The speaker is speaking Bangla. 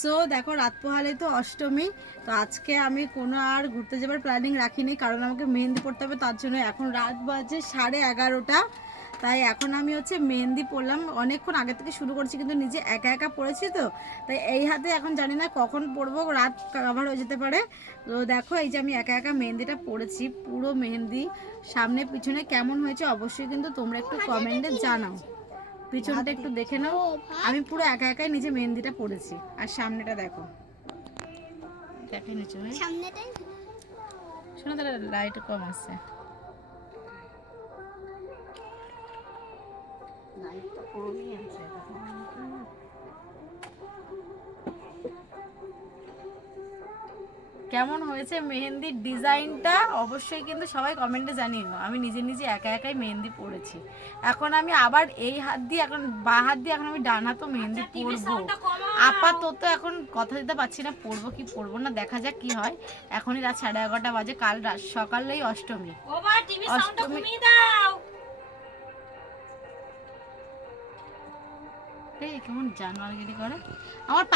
সো দেখো রাত পোহালে তো অষ্টমী। তো আজকে আমি কোনো আর ঘুরতে যাবার প্ল্যানিং রাখিনি, কারণ আমাকে মেহেন্দি পড়তে হবে। তার জন্য এখন রাত বাজে 11:30। তাই এখন আমি হচ্ছে মেহেন্দি পরলাম, অনেকক্ষণ আগে থেকে শুরু করছি, কিন্তু নিজে একা একা পড়েছি তো। তাই এই হাতে এখন জানি না কখন পরবো, রাত কাভার হয়ে যেতে পারে। তো দেখো এই যে আমি একা একা মেহেন্দিটা পড়েছি, পুরো মেহেন্দি সামনে পিছনে কেমন হয়েছে অবশ্যই কিন্তু তোমরা একটু কমেন্টে জানাও। পিছনটা একটু দেখে নাও। আমি পুরো একা একাই নিজে মেহেন্দিটা পড়েছি। আর সামনেটা দেখো, দেখে নিচে সামনেটাই শোনো, তাহলে লাইট কম আছে। লাইটটা কমই আছে। কেমন হয়েছে মেহেন্দির ডিজাইনটা অবশ্যই কিন্তু সবাই কমেন্টে জানিও। আমি নিজে নিজে একা একাই মেহেন্দি পড়েছি। এখন আমি আবার এই হাত দিয়ে, এখন বা হাত দিয়ে এখন আমি ডান হাতও মেহেন্দি পরবো। আপাতত এখন কথা দিতে পারছি না পরবো কি পরবো না, দেখা যাক কি হয়। এখনই রাত 11:30 বাজে, কাল সকালেই অষ্টমী। অষ্টমী কেমন জানোয়ারগিরি করে আমার